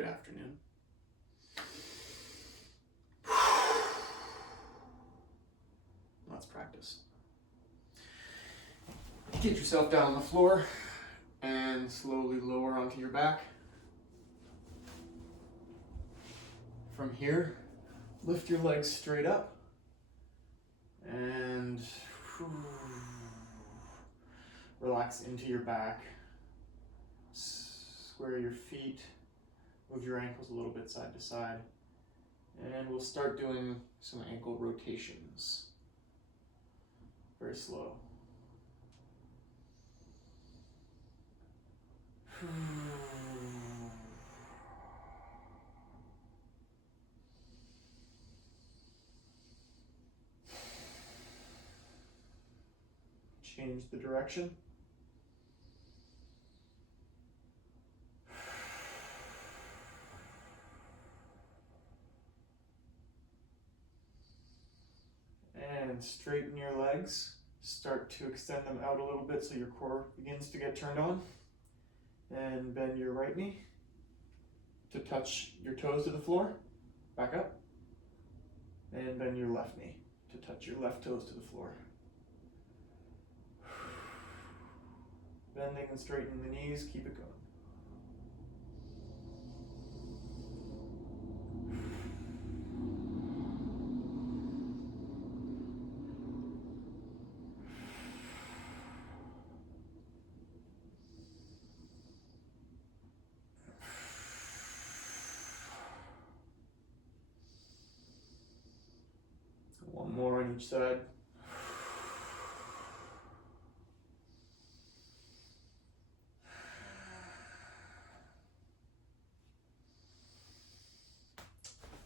Good afternoon. Let's practice. Get yourself down on the floor and slowly lower onto your back. From here, lift your legs straight up and relax into your back. Square your feet, move your ankles a little bit side to side, and we'll start doing some ankle rotations. Very slow. Change the direction. And straighten your legs. Start to extend them out a little bit so your core begins to get turned on. And bend your right knee to touch your toes to the floor. Back up. And bend your left knee to touch your left toes to the floor. Bending and straightening the knees, keep it going. One more on each side.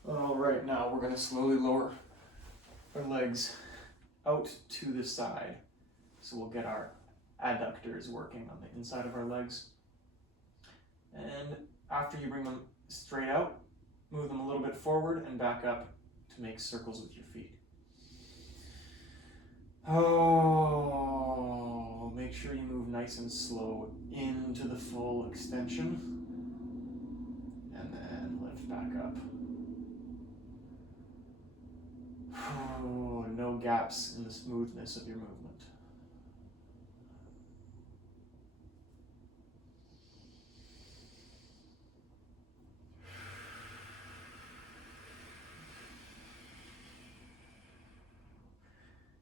All right, now we're going to slowly lower our legs out to the side. So we'll get our adductors working on the inside of our legs. And after you bring them straight out, move them a little bit forward and back up to make circles with your feet. Oh, make sure you move nice and slow into the full extension. And then lift back up. Oh, no gaps in the smoothness of your movement.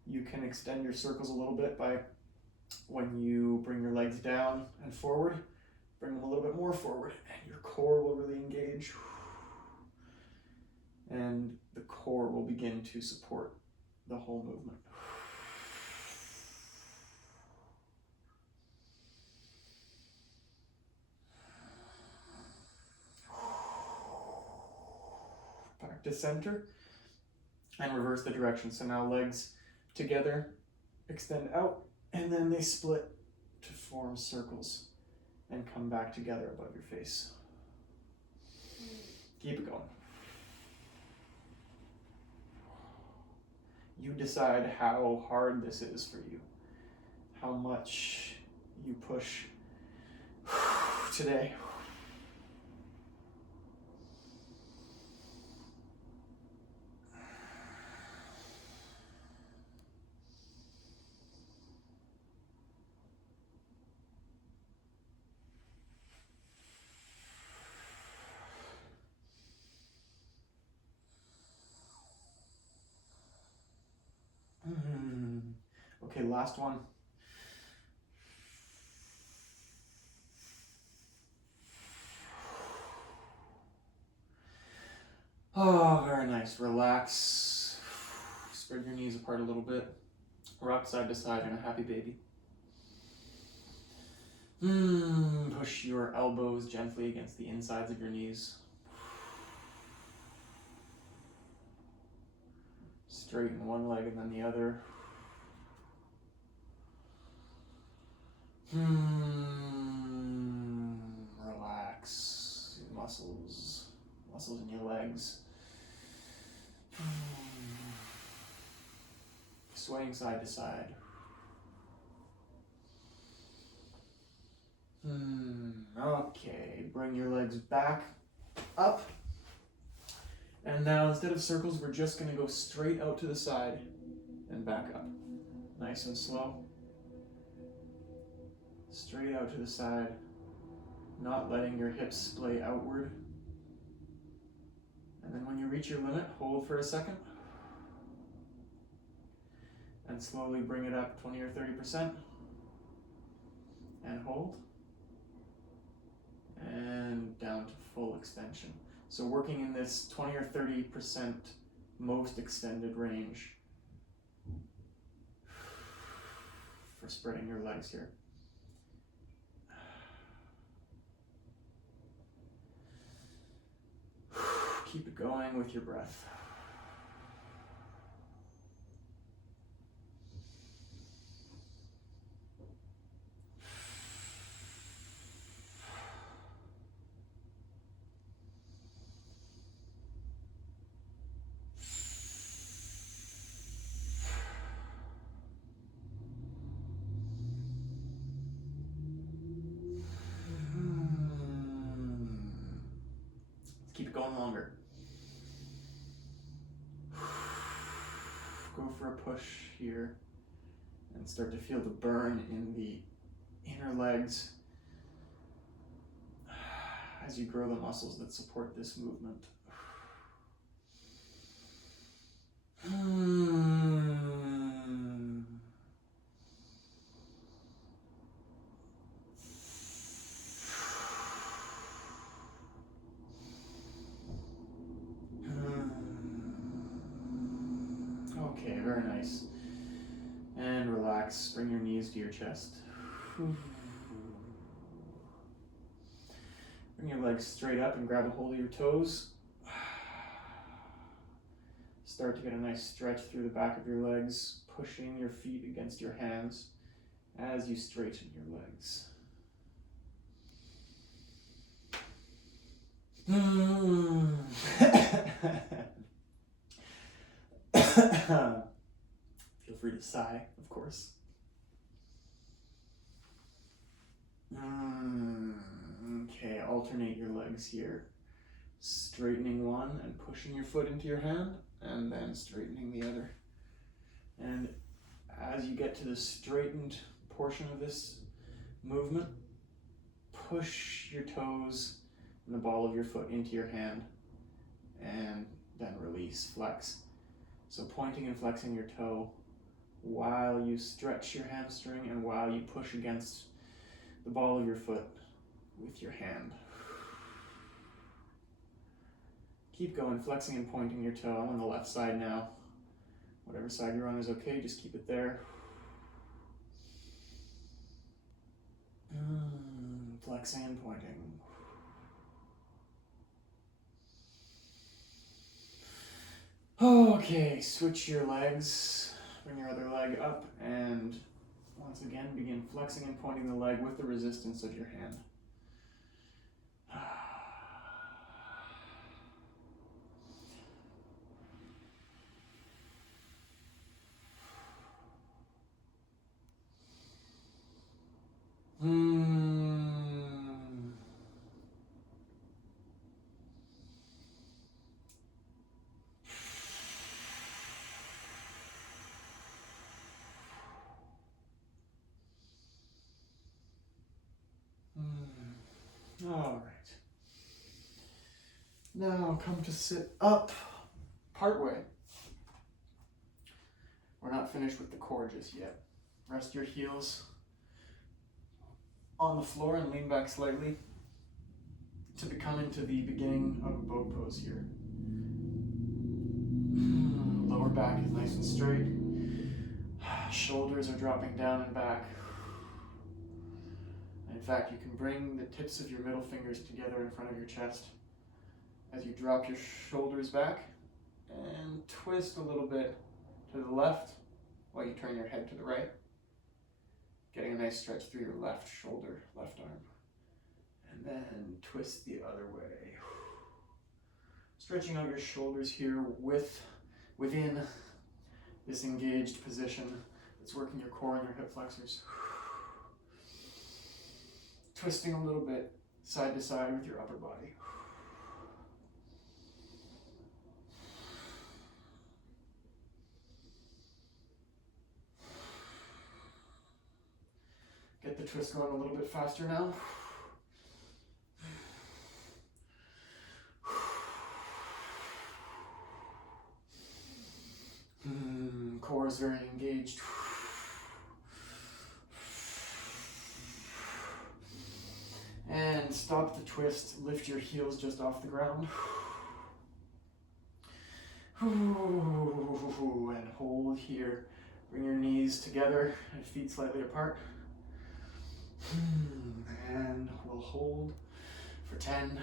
You can extend your circles a little bit by when you bring your legs down and forward, bring them a little bit more forward, and your core will really engage. And the core will begin to support the whole movement. Back to center and reverse the direction. So now legs together, extend out, and then they split to form circles and come back together above your face. Keep it going. You decide how hard this is for you, how much you push today. Okay, last one. Oh, very nice. Relax. Spread your knees apart a little bit. Rock side to side in a happy baby. Push your elbows gently against the insides of your knees. Straighten one leg and then the other. Relax your muscles in your legs. Swaying side to side. Okay, bring your legs back up. And now instead of circles, we're just gonna go straight out to the side and back up. Nice and slow. Straight out to the side, not letting your hips splay outward. And then when you reach your limit, hold for a second. And slowly bring it up 20 or 30%. And hold. And down to full extension. So working in this 20 or 30% most extended range for spreading your legs here. Keep it going with your breath. Keep it going longer. Go for a push here and start to feel the burn in the inner legs as you grow the muscles that support this movement. Okay, very nice. And relax, bring your knees to your chest. Bring your legs straight up and grab a hold of your toes. Start to get a nice stretch through the back of your legs, pushing your feet against your hands as you straighten your legs. Feel free to sigh, of course. Okay, alternate your legs here. Straightening one and pushing your foot into your hand, and then straightening the other. And as you get to the straightened portion of this movement, push your toes and the ball of your foot into your hand, and then release, flex. So pointing and flexing your toe while you stretch your hamstring and while you push against the ball of your foot with your hand. Keep going, flexing and pointing your toe. I'm on the left side now. Whatever side you're on is okay, just keep it there. Flexing and pointing. Okay, switch your legs. Bring your other leg up and once again begin flexing and pointing the leg with the resistance of your hand. All right. Now come to sit up partway. We're not finished with the core just yet. Rest your heels on the floor and lean back slightly to come into the beginning of a boat pose here. Lower back is nice and straight. Shoulders are dropping down and back. In fact, you can bring the tips of your middle fingers together in front of your chest as you drop your shoulders back and twist a little bit to the left while you turn your head to the right, getting a nice stretch through your left shoulder, left arm, and then twist the other way. Stretching out your shoulders here within this engaged position that's working your core and your hip flexors. Twisting a little bit side to side with your upper body. Get the twist going a little bit faster now. Core is very engaged. And stop the twist, lift your heels just off the ground. And hold here. Bring your knees together and feet slightly apart. And we'll hold for 10,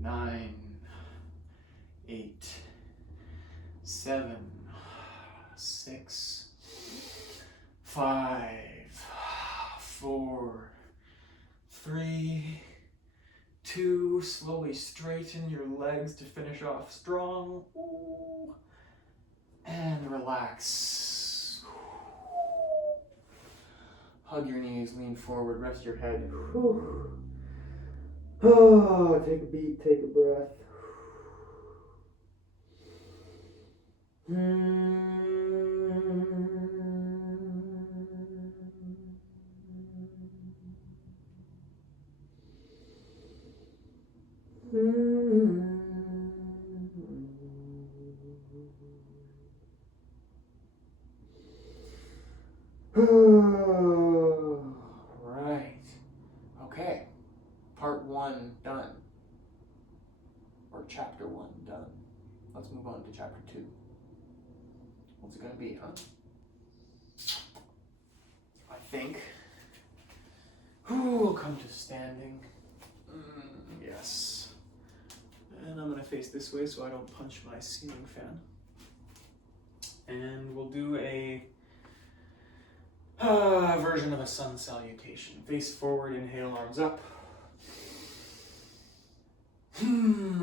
9, 8, 7, 6, 5, 4, 3, 2, slowly straighten your legs to finish off strong. Ooh. And relax. Hug your knees, lean forward, rest your head. Oh, take a beat, take a breath. Right. Okay. Part 1 done. Or chapter 1 done. Let's move on to chapter 2. What's it gonna be, huh? I think we'll come to standing. Yes. And I'm gonna face this way so I don't punch my ceiling fan. And we'll do a version of a sun salutation. Face forward, inhale, arms up.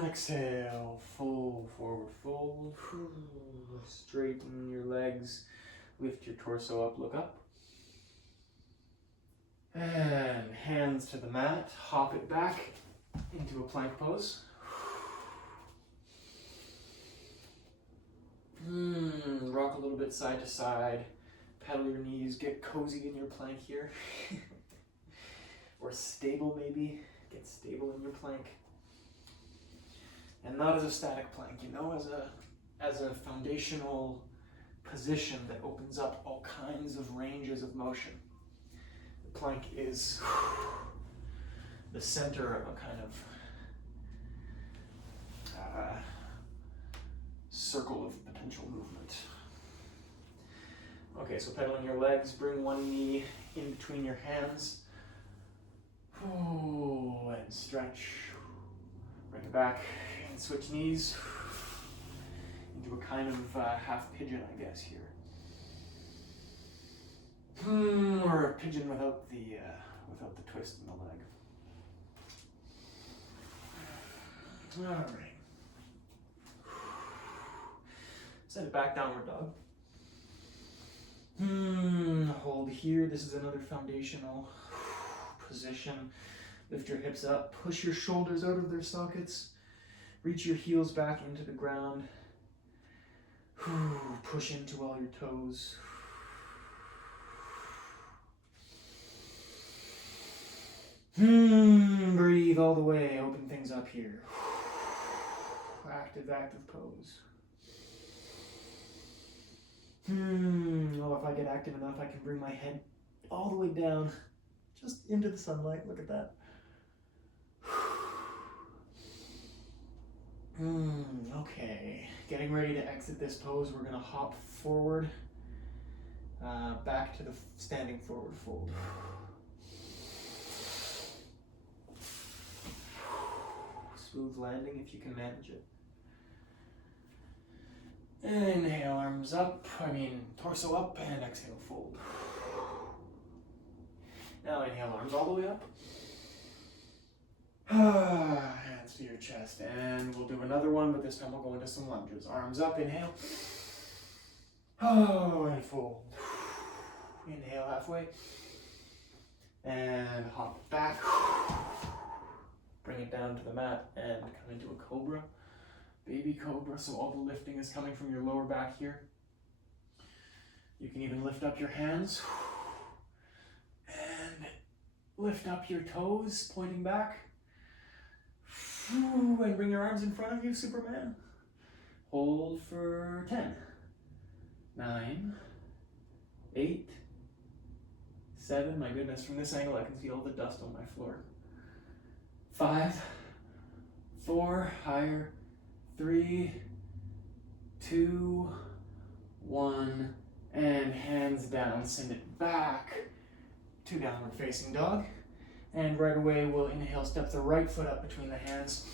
Exhale, fold, forward fold. Straighten your legs, lift your torso up, look up. And hands to the mat, hop it back into a plank pose. Rock a little bit side to side. Pedal your knees, get cozy in your plank here. Or stable maybe, get stable in your plank. And not as a static plank, you know, as a foundational position that opens up all kinds of ranges of motion. The plank is the center of a kind of circle of potential movement. Okay, so pedaling your legs, bring one knee in between your hands. And stretch. Bring it back and switch knees into a kind of half pigeon, I guess, here. Or a pigeon without the twist in the leg. All right. Send it back, downward dog. Hold here. This is another foundational position. Lift your hips up. Push your shoulders out of their sockets. Reach your heels back into the ground. Push into all your toes. Breathe all the way. Open things up here. Active pose. Oh, if I get active enough, I can bring my head all the way down, just into the sunlight. Look at that. Okay, getting ready to exit this pose. We're gonna hop forward, back to the standing forward fold. Smooth landing if you can manage it. Inhale, arms up, torso up, and exhale, fold. Now inhale, arms all the way up. Hands to your chest, and we'll do another one, but this time we'll go into some lunges. Arms up, inhale. And fold. Inhale halfway. And hop back. Bring it down to the mat and come into a cobra. Baby cobra, so all the lifting is coming from your lower back here. You can even lift up your hands. Lift up your toes, pointing back. And bring your arms in front of you, Superman. Hold for 10, 9, 8, 7. My goodness, from this angle I can see all the dust on my floor. 5, 4, higher. 3, 2, 1, and hands down. Send it back to downward facing dog. And right away we'll inhale, step the right foot up between the hands.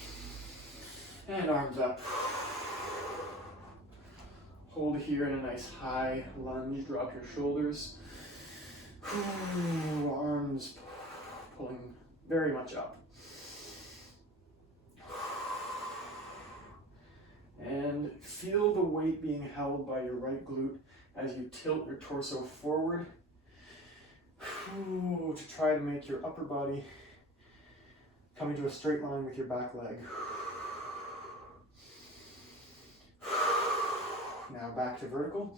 And arms up. Hold here in a nice high lunge. Drop your shoulders. Arms pulling very much up. And feel the weight being held by your right glute as you tilt your torso forward to try to make your upper body come into a straight line with your back leg. Now back to vertical.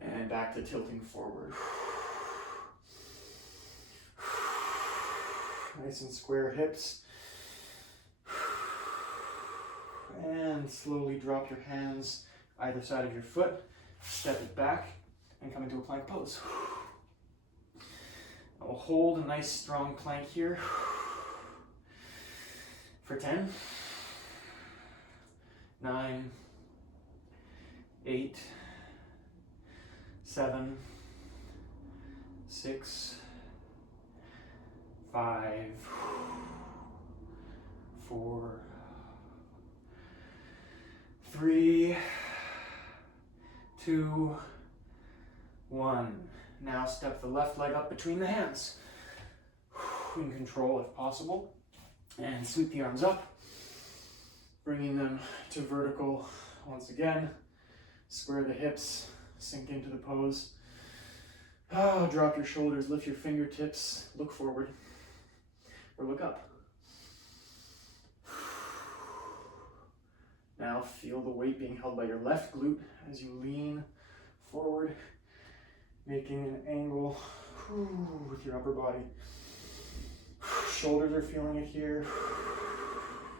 And back to tilting forward. Nice and square hips. And slowly drop your hands either side of your foot, step it back, and come into a plank pose. We'll hold a nice strong plank here for 10, 9, 8, 7, 6, 5, 4, 3, 2, 1. Now step the left leg up between the hands. In control if possible. And sweep the arms up, bringing them to vertical once again. Square the hips, sink into the pose. Drop your shoulders, lift your fingertips, look forward, or look up. Now feel the weight being held by your left glute as you lean forward, making an angle with your upper body. Shoulders are feeling it here.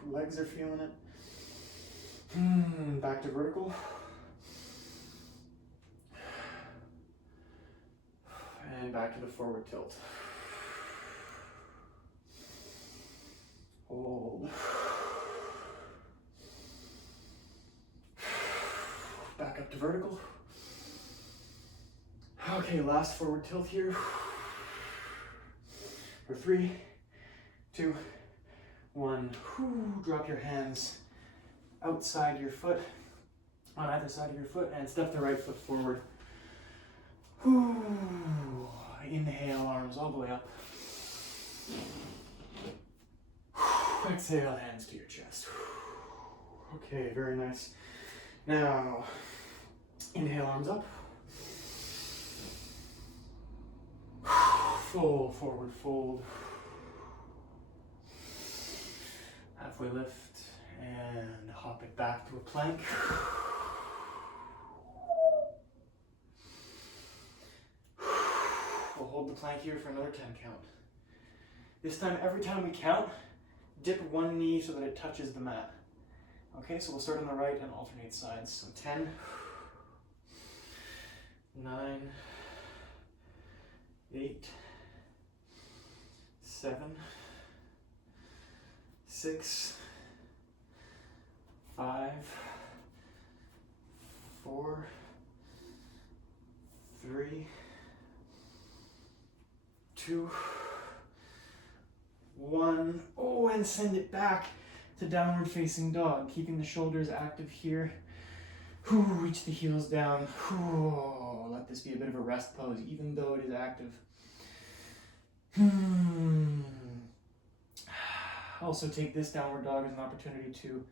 Legs are feeling it. Back to vertical. And back to the forward tilt. Hold. Back up to vertical. Okay, last forward tilt here. For 3, 2, 1. Drop your hands outside your foot, on either side of your foot, and step the right foot forward. Inhale, arms all the way up. Exhale, hands to your chest. Okay, very nice. Now, inhale, arms up. Full forward fold. Halfway lift and hop it back to a plank. We'll hold the plank here for another 10 count. This time, every time we count, dip one knee so that it touches the mat. Okay, so we'll start on the right and alternate sides. So 10, 9, 8, 7, 6, 5, 4, 3, 2, 1. Oh, and send it back to downward facing dog, keeping the shoulders active here. Reach the heels down. Let this be a bit of a rest pose, even though it is active. Also take this downward dog as an opportunity to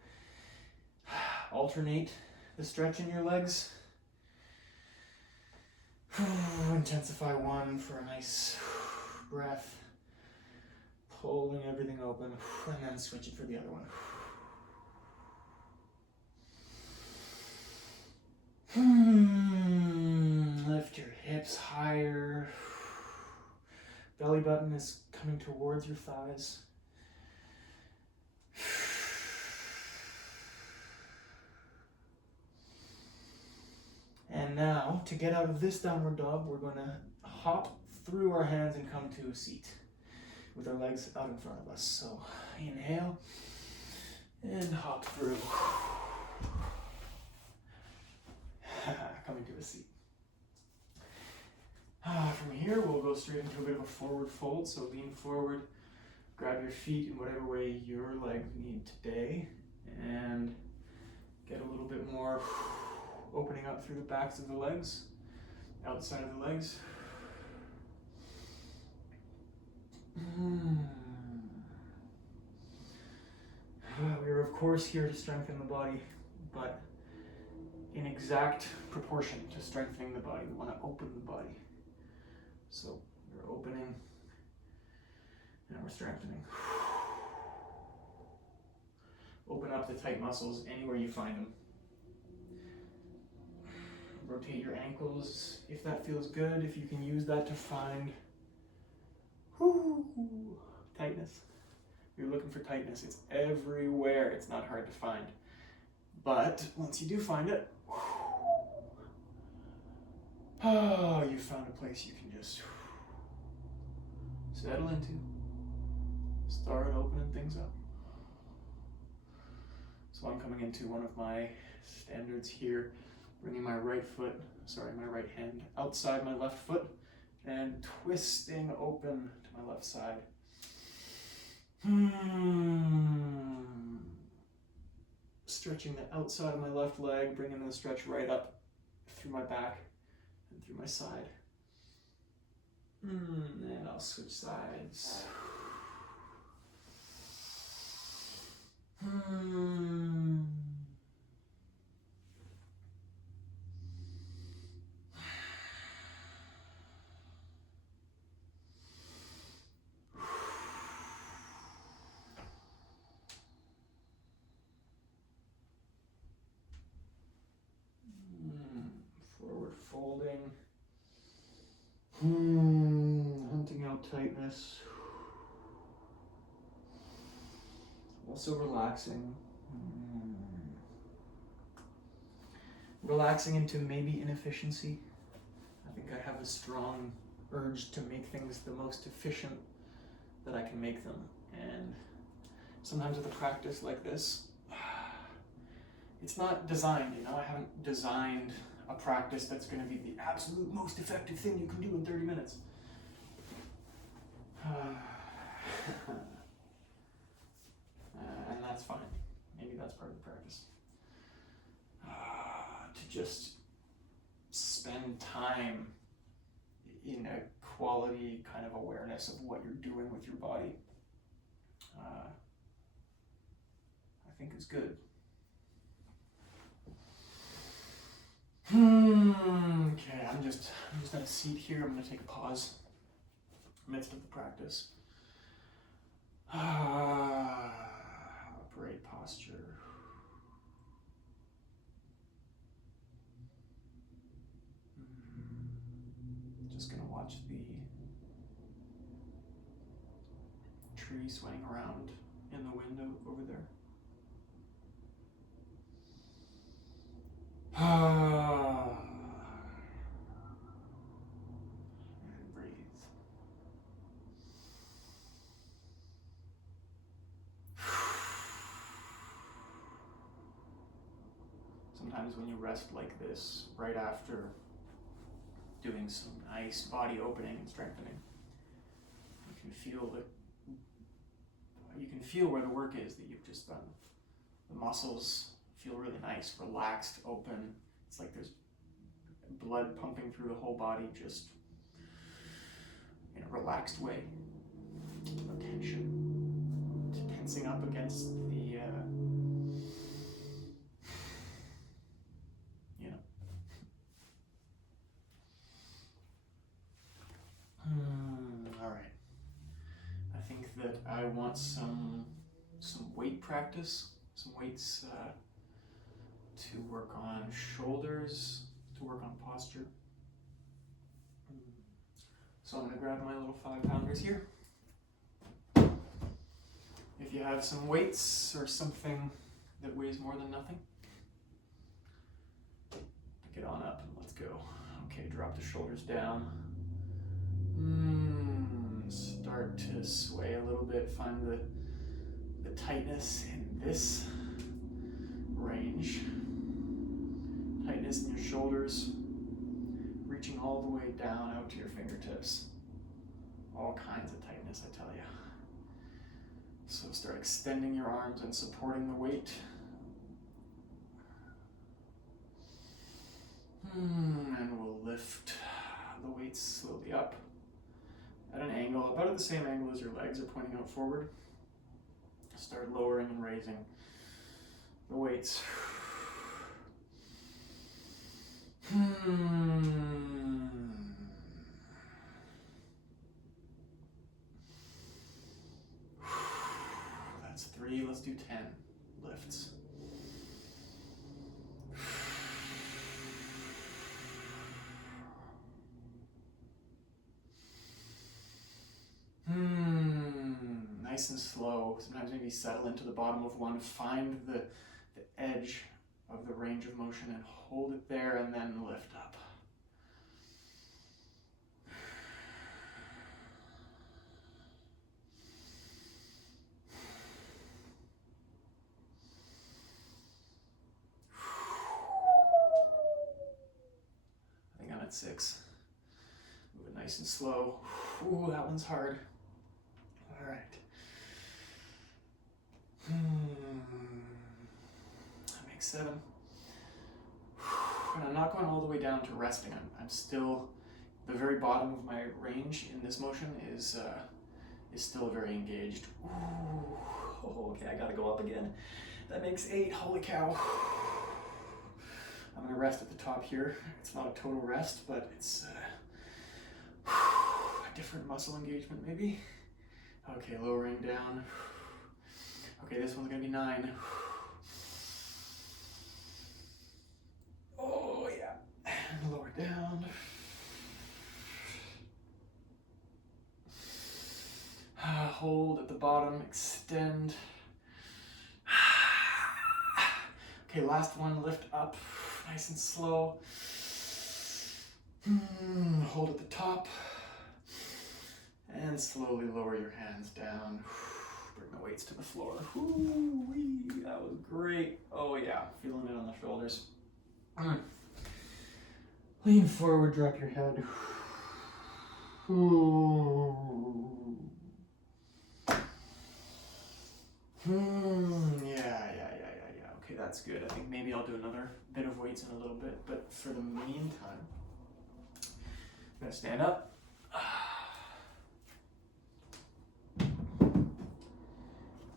alternate the stretch in your legs. Intensify one for a nice breath. Pulling everything open, and then switch it for the other one. Lift your hips. hips higher. Belly button is coming towards your thighs. And now, to get out of this downward dog, we're going to hop through our hands and come to a seat with our legs out in front of us. So inhale and hop through. Coming to a seat. From here, we'll go straight into a bit of a forward fold. So lean forward, grab your feet in whatever way your legs need today, and get a little bit more opening up through the backs of the legs, outside of the legs. We're of course here to strengthen the body, but in exact proportion to strengthening the body. We want to open the body. So we're opening and we're strengthening. Open up the tight muscles anywhere you find them. Rotate your ankles if that feels good, if you can use that to find tightness. You're looking for tightness. It's everywhere. It's not hard to find. But once you do find it, you found a place you can just settle into. Start opening things up. So I'm coming into one of my standards here, bringing my right hand outside my left foot and twisting open to my left side. Stretching the outside of my left leg, bringing the stretch right up through my back and through my side. And I'll switch sides. Forward folding. Hunting out tightness. Also relaxing. Relaxing into maybe inefficiency. I think I have a strong urge to make things the most efficient that I can make them. And sometimes with a practice like this, it's not designed, I haven't designed a practice that's going to be the absolute most effective thing you can do in 30 minutes. And that's fine. Maybe that's part of the practice. To just spend time in a quality kind of awareness of what you're doing with your body, I think is good. Okay, I'm just at a seat here. I'm going to take a pause in the midst of the practice. Upright posture. Just going to watch the tree swaying around in the window over there. And breathe. Sometimes when you rest like this, right after doing some nice body opening and strengthening, you can feel where the work is that you've just done. The muscles feel really nice, relaxed, open. It's like there's blood pumping through the whole body, just in a relaxed way. No tension. Tensing up against the, all right. I think that I want some weight practice, some weights to work on shoulders, to work on posture. So I'm gonna grab my little 5-pounders here. If you have some weights or something that weighs more than nothing, pick it on up and let's go. Okay, drop the shoulders down. Start to sway a little bit, find the tightness in this range. Tightness in your shoulders, reaching all the way down out to your fingertips. All kinds of tightness, I tell you. So start extending your arms and supporting the weight. And we'll lift the weights slowly up at an angle, about at the same angle as your legs are pointing out forward. Start lowering and raising the weights. That's 3, let's do 10 lifts. Nice and slow. Sometimes maybe settle into the bottom of one. Find the edge of the range of motion and hold it there and then lift up. I think I'm at 6. Move it nice and slow. Ooh, that one's hard. All right. That makes 7. And I'm not going all the way down to resting. I'm still, the very bottom of my range in this motion is still very engaged. Ooh, okay, I gotta go up again. That makes 8, holy cow. I'm gonna rest at the top here. It's not a total rest, but it's a different muscle engagement maybe. Okay, lowering down. Okay, this one's gonna be 9. Oh yeah, and lower down. Hold at the bottom, extend. Okay, last one, lift up, nice and slow. Hold at the top. And slowly lower your hands down. Bring the weights to the floor. Ooh-wee, that was great. Oh yeah, feeling it on the shoulders. Lean forward, drop your head. Yeah. Okay, that's good. I think maybe I'll do another bit of weights in a little bit, but for the meantime, I'm gonna stand up.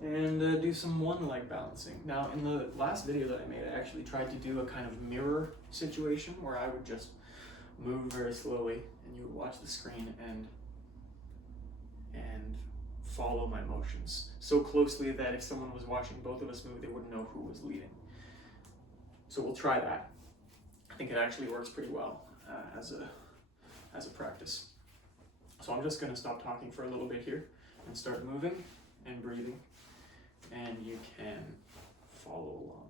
And do some one leg balancing. Now, in the last video that I made, I actually tried to do a kind of mirror situation where I would just move very slowly and you would watch the screen and follow my motions so closely that if someone was watching both of us move, they wouldn't know who was leading. So we'll try that. I think it actually works pretty well as a practice. So I'm just going to stop talking for a little bit here and start moving and breathing, and you can follow along.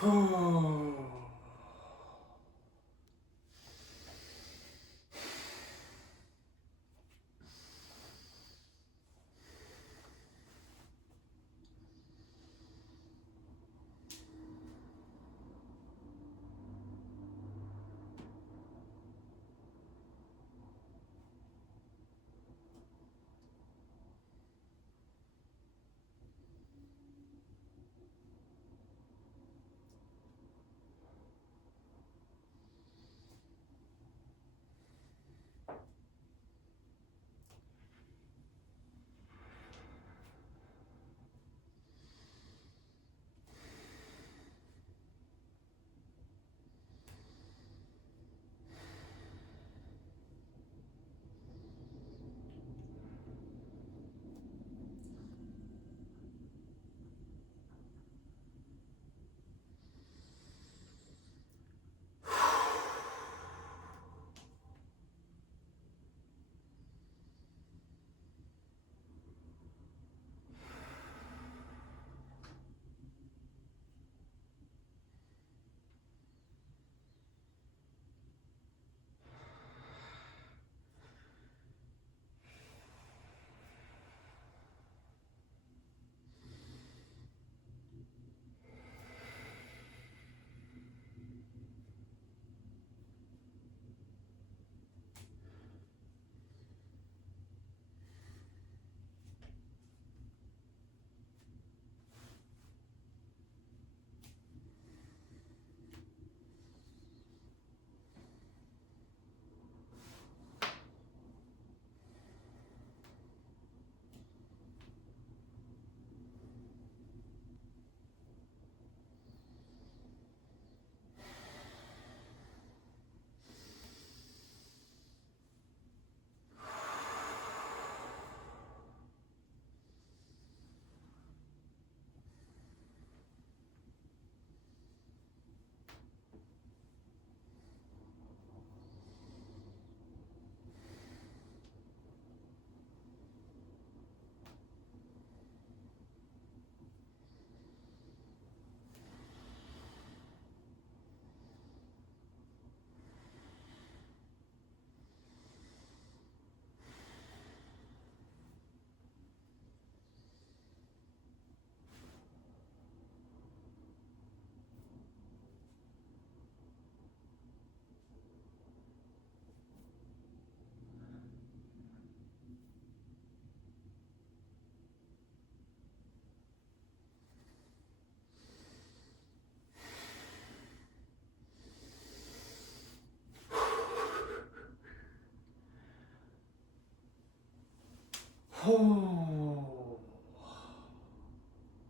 Oh,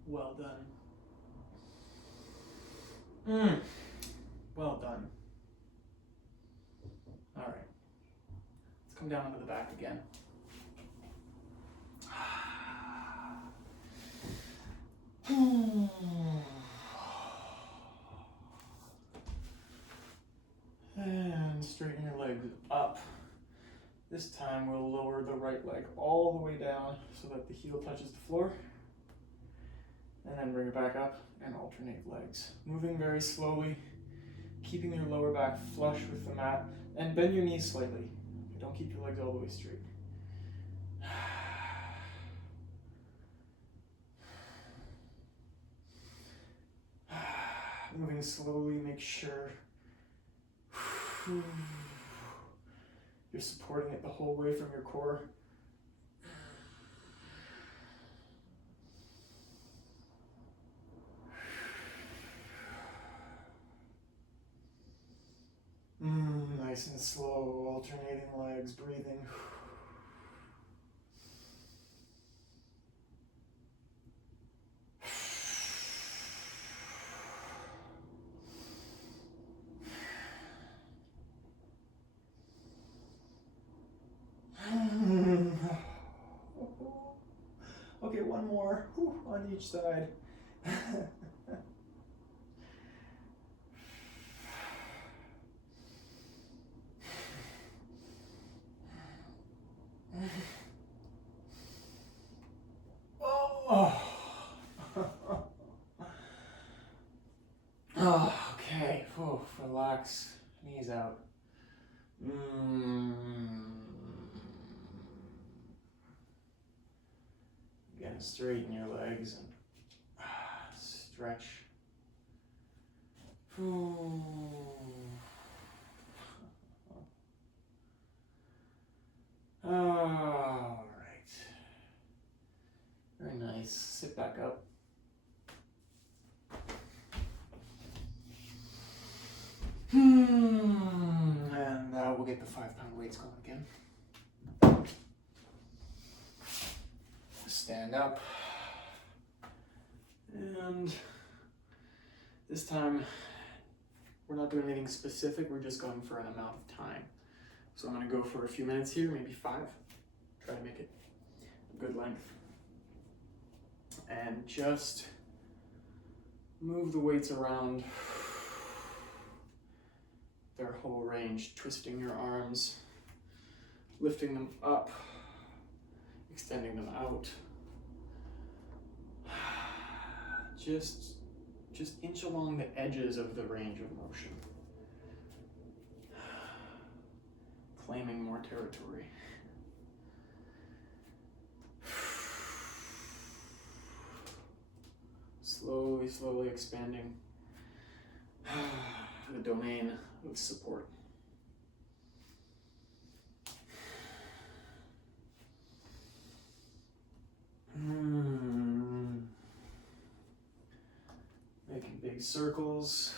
well done. Well done. All right, let's come down onto the back again. And straighten your legs up. This time we'll lower the right leg all the way down so that the heel touches the floor. And then bring it back up and alternate legs. Moving very slowly, keeping your lower back flush with the mat, and bend your knees slightly. Don't keep your legs all the way straight. Moving slowly, make sure you're supporting it the whole way from your core. Nice and slow, alternating legs, breathing. Okay, one more on each side. Oh. Relax, knees out. Again, straighten your legs and stretch. All right. Very nice. Sit back up. And we'll get the 5-pound weights going again. Stand up. And this time, we're not doing anything specific, we're just going for an amount of time. So I'm gonna go for a few minutes here, maybe 5. Try to make it a good length. And just move the weights around their whole range, twisting your arms, lifting them up, extending them out. Just inch along the edges of the range of motion, claiming more territory. Slowly expanding the domain of support. Making big circles.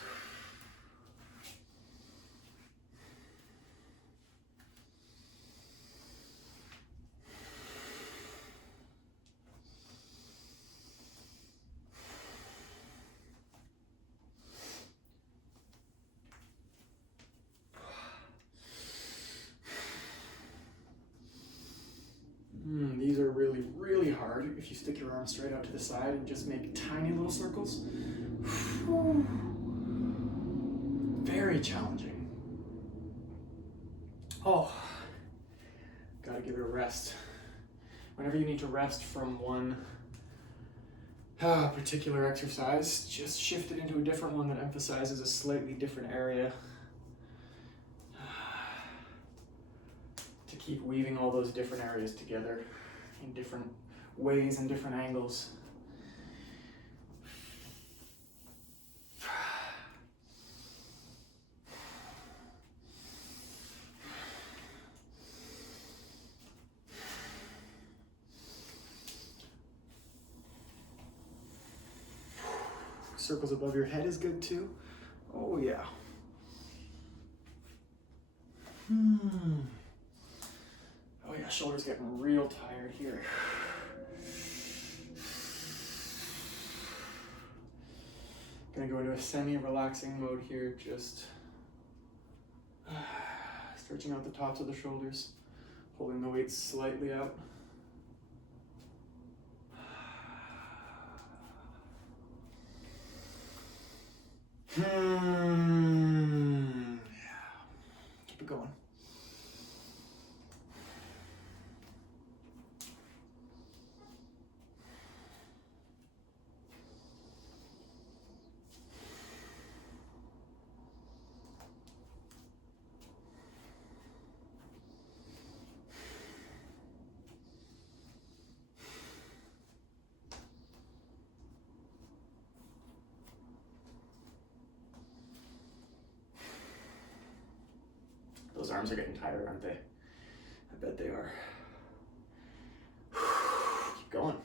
These are really hard if you stick your arms straight out to the side and just make tiny little circles. Very challenging. Oh, gotta give it a rest. Whenever you need to rest from one particular exercise, just shift it into a different one that emphasizes a slightly different area. To keep weaving all those different areas together in different ways and different angles. Circles above your head is good too. Oh yeah. Oh yeah, shoulders getting real tired here. Gonna go into a semi-relaxing mode here, just stretching out the tops of the shoulders, holding the weight slightly out. Yeah. Keep it going. Those arms are getting tired, aren't they? I bet they are. Keep going.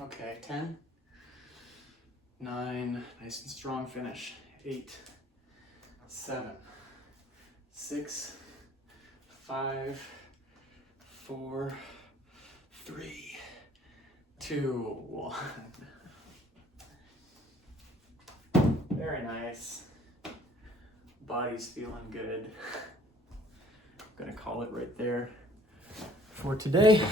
Okay, 10, 9, nice and strong finish. 8, 7, 6, 5, 4, 3, 2, 1. Very nice. Body's feeling good. I'm gonna call it right there for today.